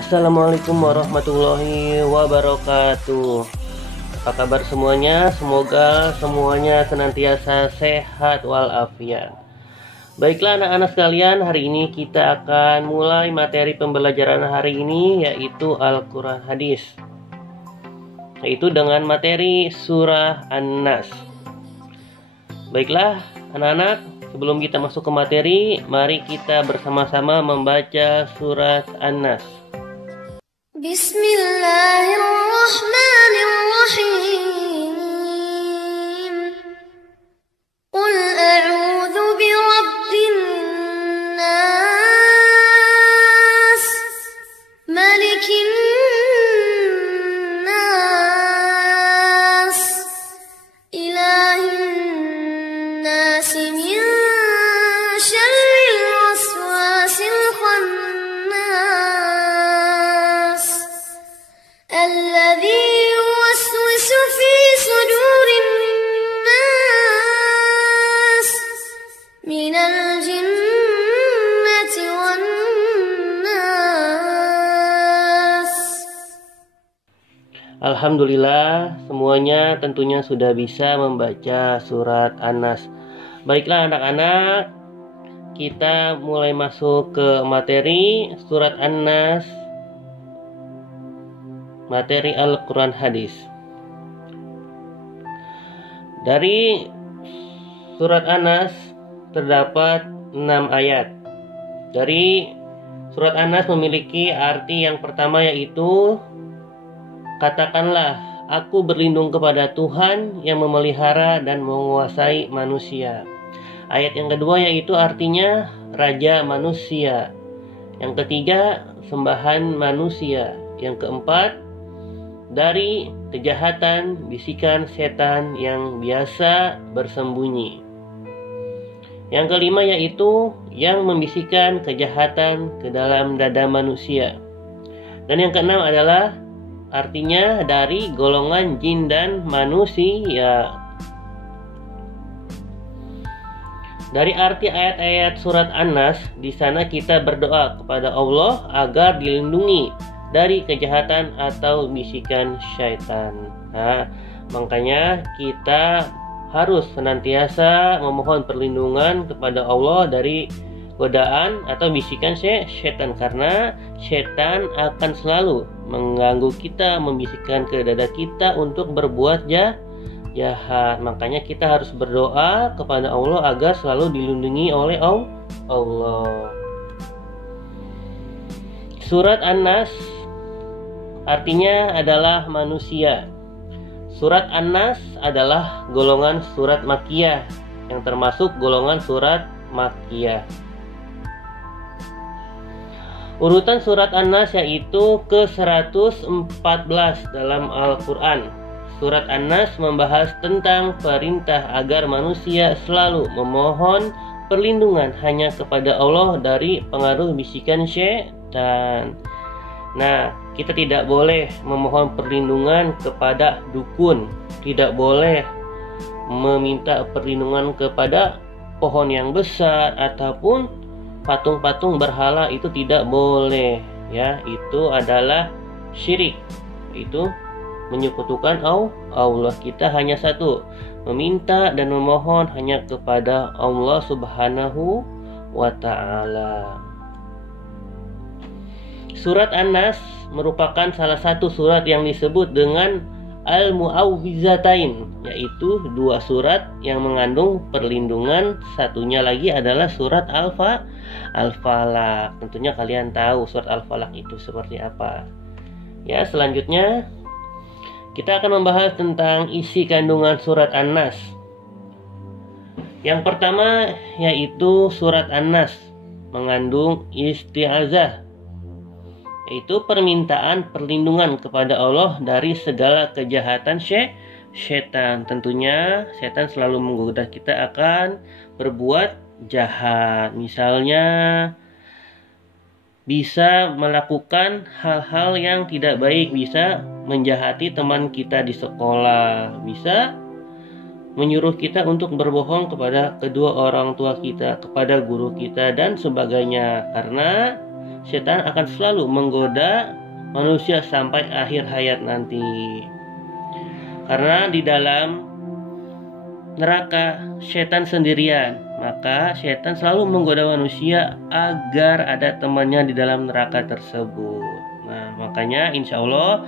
Assalamualaikum warahmatullahi wabarakatuh. Apa kabar semuanya? Semoga semuanya senantiasa sehat walafiat. Baiklah anak-anak sekalian, hari ini kita akan mulai materi pembelajaran hari ini, yaitu Al-Quran Hadis, yaitu dengan materi surah An-Nas. Baiklah anak-anak, sebelum kita masuk ke materi, mari kita bersama-sama membaca surat An-Nas. Bismillahirrahmanirrahim. Qul a'udzu birabbin nas, malikin nas, ilahin nas, min syarril waswasil khannas, alladzi yuwaswisu fi sudurin nas, minal jinnati wan nas. Alhamdulillah, semuanya tentunya sudah bisa membaca surat An-Nas. Baiklah anak-anak, kita mulai masuk ke materi surat An-Nas, materi Al-Quran Hadis. Dari surat An-Nas terdapat 6 ayat. Dari surat An-Nas memiliki arti yang pertama, yaitu katakanlah, aku berlindung kepada Tuhan yang memelihara dan menguasai manusia. Ayat yang kedua yaitu artinya raja manusia. Yang ketiga, sembahan manusia. Yang keempat, dari kejahatan bisikan setan yang biasa bersembunyi. Yang kelima yaitu yang membisikkan kejahatan ke dalam dada manusia. Dan yang keenam adalah artinya dari golongan jin dan manusia. Dari arti ayat-ayat surat An-Nas, di sana kita berdoa kepada Allah agar dilindungi dari kejahatan atau bisikan syaitan. Nah, makanya kita harus senantiasa memohon perlindungan kepada Allah dari godaan atau bisikan syaitan, karena syaitan akan selalu mengganggu kita, membisikkan ke dada kita untuk berbuat jahat. Makanya kita harus berdoa kepada Allah agar selalu dilindungi oleh Allah. Surat An-Nas artinya adalah manusia. Surat An-Nas adalah golongan surat Makkiyah, yang termasuk golongan surat Makkiyah. Urutan surat An-Nas yaitu ke-114 dalam Al-Quran. Surat An-Nas membahas tentang perintah agar manusia selalu memohon perlindungan hanya kepada Allah dari pengaruh bisikan syaitan. Nah, kita tidak boleh memohon perlindungan kepada dukun, tidak boleh meminta perlindungan kepada pohon yang besar ataupun patung-patung berhala, itu tidak boleh ya. Itu adalah syirik, itu menyekutukan Allah. Kita hanya satu, meminta dan memohon hanya kepada Allah Subhanahu wa ta'ala. Surat An-Nas merupakan salah satu surat yang disebut dengan Al-Mu'awwizatain, yaitu dua surat yang mengandung perlindungan. Satunya lagi adalah surat Al-Falaq. Tentunya kalian tahu surat Al-Falaq itu seperti apa. Ya, selanjutnya kita akan membahas tentang isi kandungan surat An-Nas. Yang pertama yaitu surat An-Nas mengandung isti'azah, yaitu permintaan perlindungan kepada Allah dari segala kejahatan syaitan. Tentunya setan selalu menggoda kita akan berbuat jahat. Misalnya bisa melakukan hal-hal yang tidak baik, bisa menjahati teman kita di sekolah, bisa menyuruh kita untuk berbohong kepada kedua orang tua kita, kepada guru kita dan sebagainya. Karena setan akan selalu menggoda manusia sampai akhir hayat nanti. Karena di dalam neraka setan sendirian, maka setan selalu menggoda manusia agar ada temannya di dalam neraka tersebut. Nah, makanya insya Allah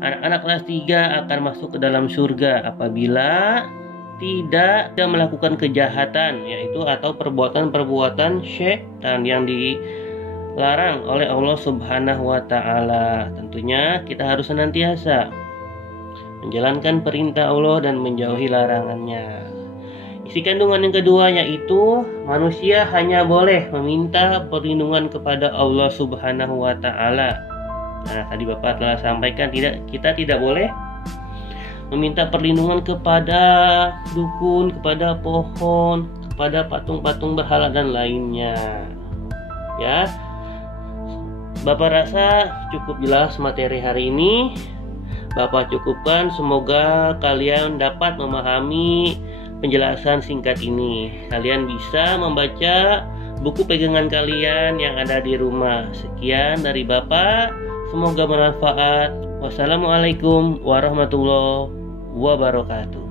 anak-anak kelas 3 akan masuk ke dalam surga apabila tidak melakukan kejahatan, yaitu atau perbuatan-perbuatan syaitan yang dilarang oleh Allah Subhanahu wa Ta'ala. Tentunya kita harus senantiasa menjalankan perintah Allah dan menjauhi larangannya. Isi kandungan yang kedua yaitu manusia hanya boleh meminta perlindungan kepada Allah Subhanahu wa Ta'ala. Nah, tadi Bapak telah sampaikan kita tidak boleh meminta perlindungan kepada dukun, kepada pohon, kepada patung-patung berhala dan lainnya. Ya. Bapak rasa cukup jelas materi hari ini. Bapak cukupkan, semoga kalian dapat memahami penjelasan singkat ini. Kalian bisa membaca buku pegangan kalian yang ada di rumah. Sekian dari Bapak, semoga bermanfaat. Wassalamualaikum warahmatullahi wabarakatuh.